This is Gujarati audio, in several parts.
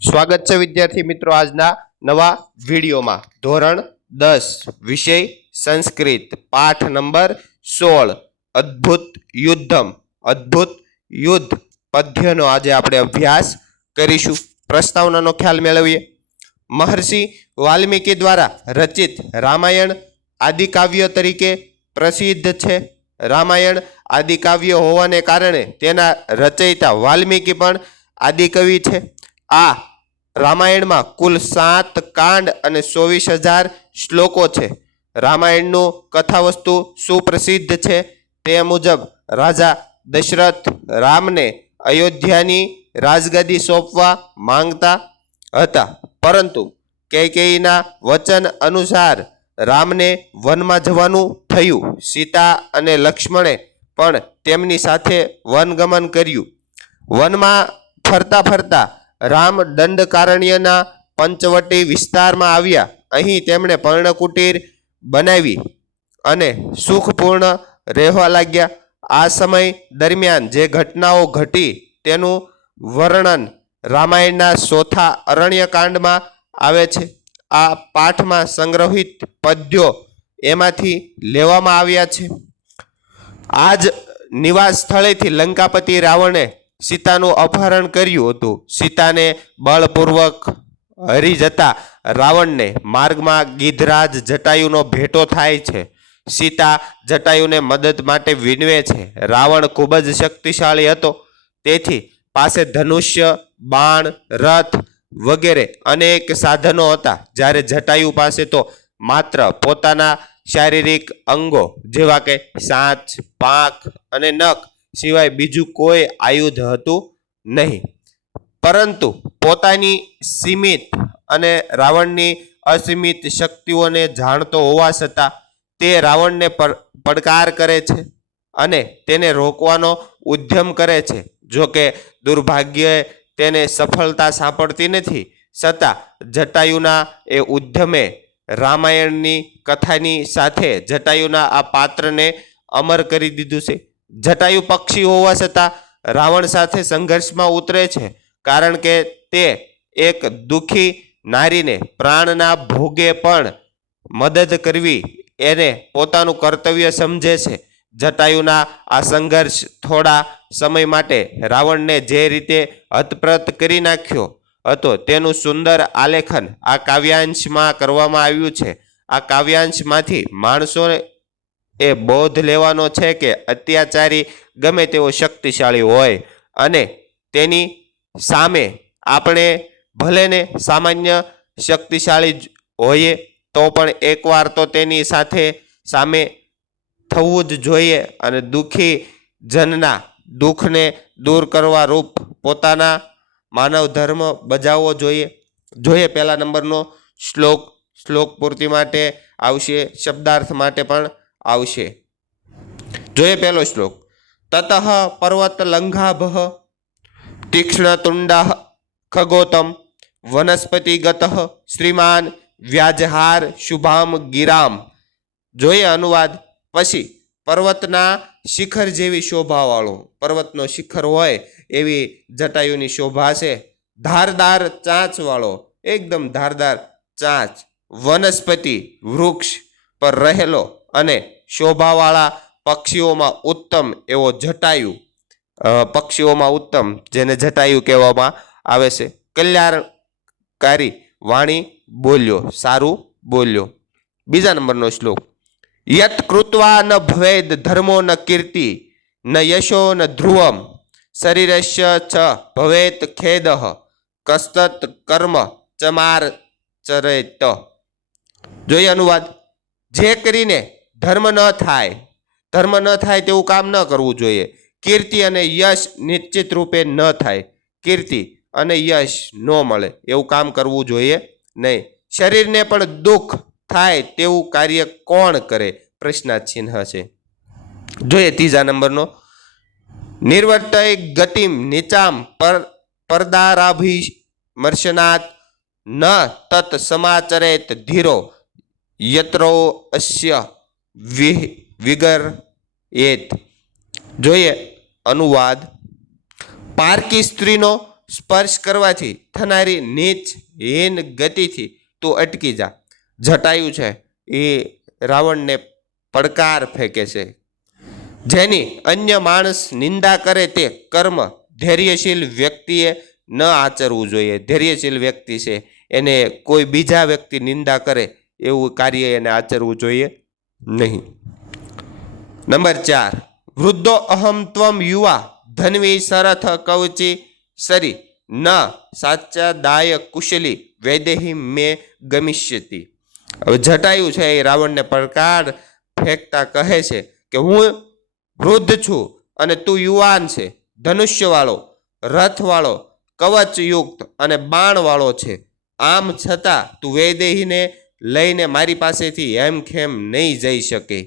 સ્વાગત છે વિદ્યાર્થી મિત્રો આજના નવા વિડીયોમાં. ધોરણ દસ, વિષય સંસ્કૃત, પાઠ નંબર સોળ, અદ્ભુત યુદ્ધમ, અદ્ભુત યુદ્ધ પદ્યનો આજે આપણે અભ્યાસ કરીશું. પ્રસ્તાવનાનો ખ્યાલ મેળવીએ. મહર્ષિ વાલ્મીકી દ્વારા રચિત રામાયણ આદિકાવ્ય તરીકે પ્રસિદ્ધ છે. રામાયણ આદિકાવ્ય હોવાને કારણે તેના રચયિતા વાલ્મીકી પણ આદિકવિ છે. આ રામાયણમાં કુલ સાત કાંડ અને ચોવીસ હજાર શ્લોકો છે. રામાયણનું કથાવસ્તુ સુપ્રસિદ્ધ છે. તે મુજબ રાજા દશરથ રામને અયોધ્યાની રાજગાદી સોંપવા માંગતા હતા. પરંતુ કૈકેયીના વચન અનુસાર રામને વનમાં જવાનું થયું. સીતા અને લક્ષ્મણે પણ તેમની સાથે વનગમન કર્યું. વનમાં ફરતા ફરતા રામ દંડકારણ્યના પંચવટી વિસ્તારમાં આવ્યા. અહીં તેમણે પર્ણકુટીર બનાવી અને સુખપૂર્ણ રહેવા લાગ્યા. આ સમય દરમિયાન જે ઘટનાઓ ઘટી તેનું વર્ણન રામાયણના ચોથા અરણ્યકાંડમાં આવે છે. આ પાઠમાં સંગ્રહિત પદ્યો એમાંથી લેવામાં આવ્યા છે. આ જ નિવાસ સ્થળેથી લંકાપતિ રાવણે સીતાનું અપહરણ કર્યું હતું. સીતાને બળપૂર્વક હરી જતા રાવણને માર્ગમાં ગીધરાજ જટાયુનો ભેટો થાય છે. સીતા જટાયુને મદદ માટે વિનવે છે. રાવણ ખૂબ જ શક્તિશાળી હતો. તેથી પાસે ધનુષ્ય, બાણ, રથ વગેરે અનેક સાધનો હતા. જ્યારે જટાયુ પાસે તો માત્ર પોતાના શારીરિક અંગો જેવા કે સાંચ, પાંખ અને નખ સિવાય બીજું કોઈ આયુધ હતું નહીં. પરંતુ પોતાની સીમિત અને રાવણની અસીમિત શક્તિઓને જાણતો હોવા છતાં તે રાવણને પડકાર કરે છે અને તેને રોકવાનો ઉદ્યમ કરે છે. જો કે દુર્ભાગ્યે તેને સફળતા સાંપડતી નથી, છતાં જટાયુના એ ઉદ્યમે રામાયણની કથાની સાથે જટાયુના આ પાત્રને અમર કરી દીધું છે. જટાયુ પક્ષી હોવા છતાં રાવણ સાથે સંઘર્ષમાં ઉતરે છે, કારણ કે તે એક દુઃખી નારીને પ્રાણના ભોગે પણ મદદ કરવી એને પોતાનું કર્તવ્ય સમજે છે. જટાયુના આ સંઘર્ષ થોડા સમય માટે રાવણને જે રીતે હતપ્રત કરી નાખ્યો હતો તેનું સુંદર આલેખન આ કાવ્યાંશમાં કરવામાં આવ્યું છે. આ કાવ્યાંશમાંથી માણસોને એ બોધ લેવાનો છે કે અત્યાચારી ગમે તેવો શક્તિશાળી હોય અને તેની સામે આપણે ભલે ને સામાન્ય શક્તિશાળી જ હોઈએ, તો પણ એકવાર તો તેની સાથે સામે થવું જ જોઈએ અને દુઃખી જનના દુઃખને દૂર કરવા રૂપ પોતાના માનવ ધર્મ બજાવવો જોઈએ. જોઈએ પહેલા નંબરનો શ્લોક. શ્લોક પૂર્તિ માટે આવશે શબ્દાર્થ માટે પણ આવશે. જોઈએ પહેલો શ્લોક. તતઃ પર્વત લંઘાભ તીક્ષ્ણ તુંડા ખગોતમ વનસ્પતિગત શ્રીમાન વ્યાજહાર શુભામ ગિરામ. જોઈએ અનુવાદ. પછી પર્વતના શિખર જેવી શોભાવાળો. પર્વતનો શિખર હોય એવી જટાયુની શોભા છે. ધારદાર ચાંચવાળો. એકદમ ધારદાર ચાંચ. વનસ્પતિ વૃક્ષ પર રહેલો અને શોભાવાળા પક્ષીઓમાં ઉત્તમ એવો જટાયુ પક્ષીઓમાં ઉત્તમ, જેને જટાયુ કહેવામાં આવે છે. કલ્યાણકારી વાણી બોલ્યો, સારું બોલ્યો. બીજા નંબરનો શ્લોક. યત કૃત્વા ન ભવેદ ધર્મો ન કીર્તિ, ન યશો ન ધ્રુવમ, શરીરસ્ય ચ ભવેત ખેદ, કસ્તત કર્મ ચમાર ચરેત. જોઈએ અનુવાદ. જે કરીને ધર્મ ન થાય. ધર્મ ન થાય તેવું કામ ન કરવું જોઈએ. કીર્તિ અને યશ નિશ્ચિત રૂપે ન થાય. કીર્તિ અને યશ ન મળે એવું કામ કરવું જોઈએ નહીં. શરીરને પણ દુઃખ થાય તેવું કાર્ય કોણ કરે? પ્રશ્નાચિહ્ન છે. જોઈએ ત્રીજા નંબરનો. નિર્વર્તય ગતિમ નીચામ પર પરદારાભિમર્શનાથ ન તત સમાચરેત ધીરો યત્રો અસ્ય વિગર એત. જોઈએ અનુવાદ. પારકી સ્ત્રીનો સ્પર્શ કરવાથી થનારી નીચ હીન ગતિથી તું અટકી જા. જટાયું છે. એ રાવણને પડકાર ફેંકે છે. જેની અન્ય માણસ નિંદા કરે તે કર્મ ધૈર્યશીલ વ્યક્તિએ ન આચરવું જોઈએ. ધૈર્યશીલ વ્યક્તિ છે. એને કોઈ બીજા વ્યક્તિ નિંદા કરે એવું કાર્ય એને આચરવું જોઈએ. નહીં. નંબર ચાર. વૃદ્ધો અહમ ત્વમ યુવા. ધન્વી સરથ કવચી સરી. ન સાચા દાય કુશલી. વૈદેહી મે ગમિષ્યતી. હવે જટાયું છે એ રાવણને પડકાર ફેંકતા કહે છે કે હું વૃદ્ધ છું અને તું યુવાન છે. ધનુષ્યવાળો, રથવાળો, કવચયુક્ત અને બાણવાળો છે. આમ છતાં તું વૈદેહીને લઈને મારી પાસેથી હેમખેમ નહીં જઈ શકે.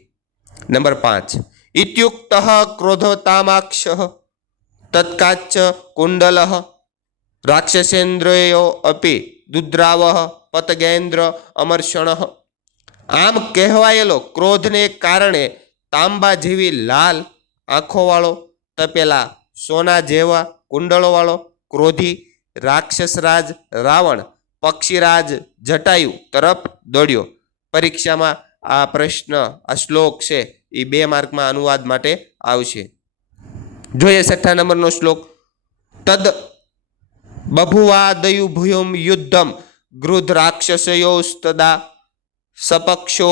નંબર પાંચ. ઇત્યુક્ત ક્રોધતામાક્ષ તત્કાચ કુંડલ રાક્ષસેન્દ્રયો અપી દુદ્રાવ પતગેન્દ્ર અમર્ષણ. આમ કહેવાયેલો ક્રોધને કારણે તાંબા જેવી લાલ આંખોવાળો, તપેલા સોના જેવા કુંડળોવાળો ક્રોધી રાક્ષસરાજ રાવણ પક્ષીરાજ જટાયુ તરફ દોડ્યો. પરીક્ષામાં આ પ્રશ્ન, આ શ્લોક છે, એ બે માર્કમાં અનુવાદ માટે આવશે. જોઈએ છઠ્ઠા નંબરનો શ્લોક. તદ બભુવાદયુ ભૂયુમ યુદ્ધમ ગૃધ રાક્ષસયોસ્તદા સપક્ષો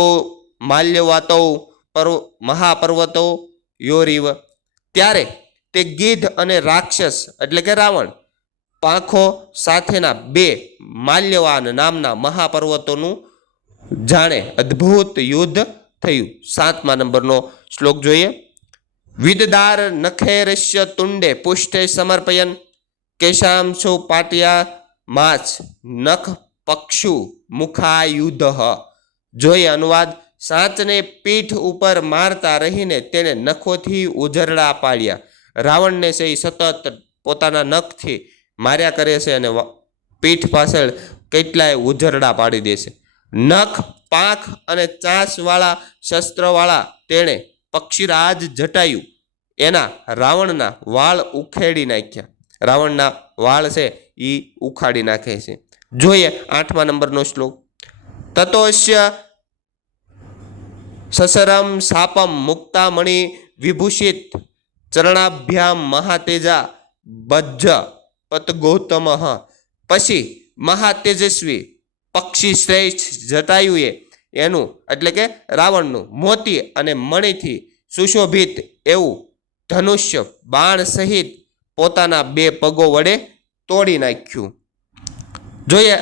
માલ્યવાતો પર્વ, મહાપર્વતો યોરીવ. ત્યારે તે ગીધ અને રાક્ષસ, એટલે કે રાવણ પાંખો સાથેના બે માલ્યવાન નામના મહાપર્વતોનું જાણે અદ્ભુત યુદ્ધ થયું. સાતમા નંબરનો શ્લોક જોઈએ. વિદદાર નખેરસ્ય તુંડે પુષ્ટે સમર્પયન. કેશાંશો પાટિયા માછ નખ પક્ષુ મુખાયુધ. જોઈએ અનુવાદ. સાચને પીઠ ઉપર મારતા રહીને તેને નખોથી ઉજરડા પાડ્યા. રાવણને સહી સતત પોતાના નખથી માર્યા કરે છે અને પીઠ પાછળ કેટલાય ઉજરડા પાડી દે છે. નખ, પાંખ અને ચાસવાળા શસ્ત્રવાળા તેણે પક્ષીરાજ જટાયું એના રાવણના વાળ ઉખેડી નાખ્યા. રાવણના વાળ છે એ ઉખાડી નાખે છે. જોઈએ આઠમા નંબરનો શ્લોક. તતોસ્ય સસરમ સાપમ મુક્તામણિ વિભૂષિત ચરણાભ્યામ મહાતેજા બજ્જ પતગૌતમ પછી મહાતેજસ્વી પક્ષી શ્રેષ્ઠ જટાયુએ એનું, એટલે કે રાવણનું, મોતી અને મણિથી સુશોભિત એવું ધનુષ્ય બાણ સહિત પોતાના બે પગો વડે તોડી નાખ્યું. જોઈએ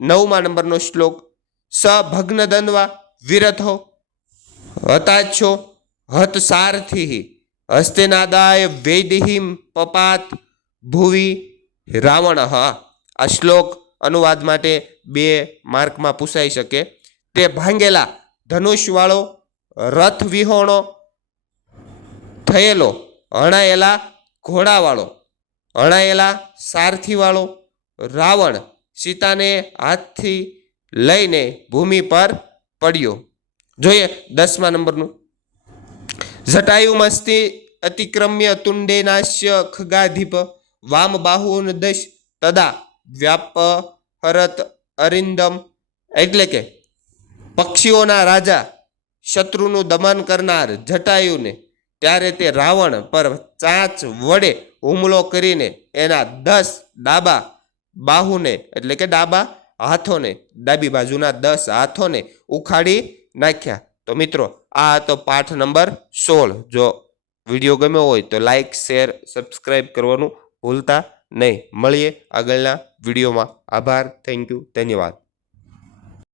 નવમા નંબરનો શ્લોક. સ ભગ્ન દંદવા વિરથો, હતાચ્છો હત સારથી. હસ્તેનાદાય વૈદહિમ પપાત ભુવિ રાવણ આ શ્લોક અનુવાદ માટે બે માર્કમાં પૂછાઈ શકે. તે ભાંગેલા ધનુષવાળો રથ વિહોણો થયેલો હણાયેલા ઘોડાવાળો, હણાયેલા સારથીવાળો રાવણ સીતાને હાથથી લઈને ભૂમિ પર પડ્યો. જોઈએ દસમા નંબરનું. જટાયુમસ્તિ અતિક્રમ્ય તુંડેનાશ્ય ખગાધિપ વામ બાહુન દશ તદા વ્યાપ હરત અરિંદમ. એટલે કે પક્ષીઓના રાજા શત્રુનું દમન કરનાર જટાયુને ત્યારે તે રાવણ પર ચાંચ વડે હુમલો કરીને એના દસ ડાબા બાહુને, એટલે કે ડાબા હાથોને, ડાબી બાજુના દસ હાથોને ઉખાડી નાખ્યા. તો મિત્રો, આ હતો પાઠ નંબર સોળ. જો વીડિયો ગમ્યો હોય તો લાઈક, શેર સબસ્ક્રાઈબ કરવાનું ભૂલતા નહીં. મળીએ આગળના વિડીયોમાં. આભાર. થેન્ક યુ ધન્યવાદ.